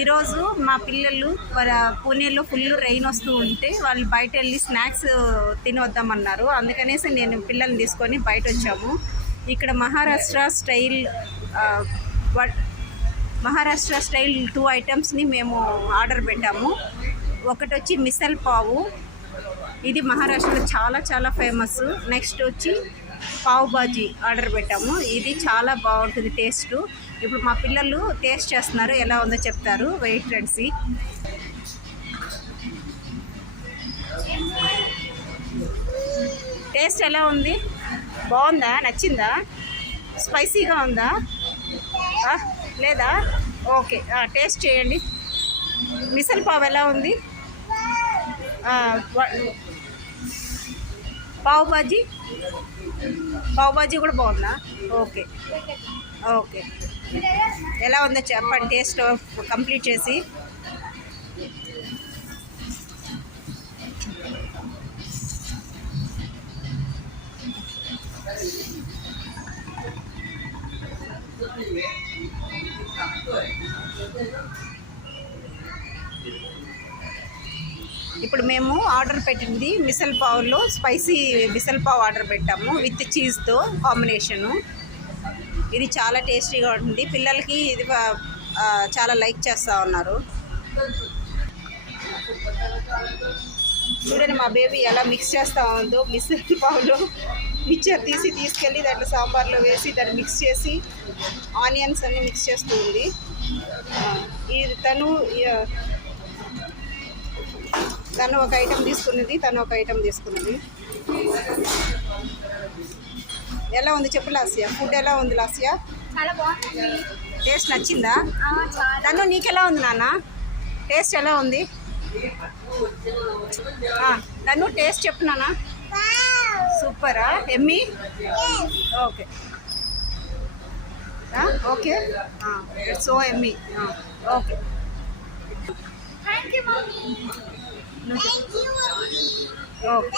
ఈరోజు మా పిల్లలు పూణేలో ఫుల్ రెయిన్ వస్తూ ఉంటే వాళ్ళు బయట వెళ్ళి స్నాక్స్ తినొద్దామన్నారు. అందుకనేసి నేను పిల్లల్ని తీసుకొని బయట వచ్చాము. ఇక్కడ మహారాష్ట్ర స్టైల్ 2 ఐటమ్స్ని మేము ఆర్డర్ పెట్టాము. ఒకటి వచ్చి మిసల్ పావు, ఇది మహారాష్ట్రలో చాలా చాలా ఫేమస్. నెక్స్ట్ వచ్చి పావ్ బాజీ ఆర్డర్ పెట్టాము. ఇది చాలా బాగుంటుంది టేస్ట్. ఇప్పుడు మా పిల్లలు టేస్ట్ చేస్తున్నారు, ఎలా ఉందో చెప్తారు. Wait and see. టేస్ట్ ఎలా ఉంది? బాగుందా? నచ్చిందా? స్పైసీగా ఉందా లేదా? ఓకే, టేస్ట్ చేయండి. మిసల్ పావ్ ఎలా ఉంది? పావ్ బాజీ కూడా బాగుందా? ఓకే ఓకే, ఎలా ఉందో చెప్పండి టేస్ట్ కంప్లీట్ చేసి. ఇప్పుడు మేము ఆర్డర్ పెట్టింది మిసల్ పావులో స్పైసీ మిసల్ పావ్ ఆర్డర్ పెట్టాము విత్ చీజ్తో కాంబినేషను. ఇది చాలా టేస్టీగా ఉంటుంది. పిల్లలకి ఇది చాలా లైక్ చేస్తూ ఉన్నారు. చూడండి మా బేబీ ఎలా మిక్స్ చేస్తూ ఉందో. మిసల్ పావులో మిక్చర్ తీసుకెళ్ళి దాంట్లో సాంబార్లో వేసి దాన్ని మిక్స్ చేసి ఆనియన్స్ అన్నీ మిక్స్ చేస్తూ ఉంది. ఇది తను ఒక ఐటెం తీసుకున్నది. ఎలా ఉంది చెప్పు లాస్యా? ఫుడ్ ఎలా ఉంది లాస్యా? చాలా బాగుంది. టేస్ట్ నచ్చిందా? తను నీకెలా ఉంది నాన్న? టేస్ట్ ఎలా ఉంది? తను టేస్ట్ చెప్పు నాన్న. సూపరా? Yummy? Okay okay, it's so yummy. Okay, thank you mummy. Okay.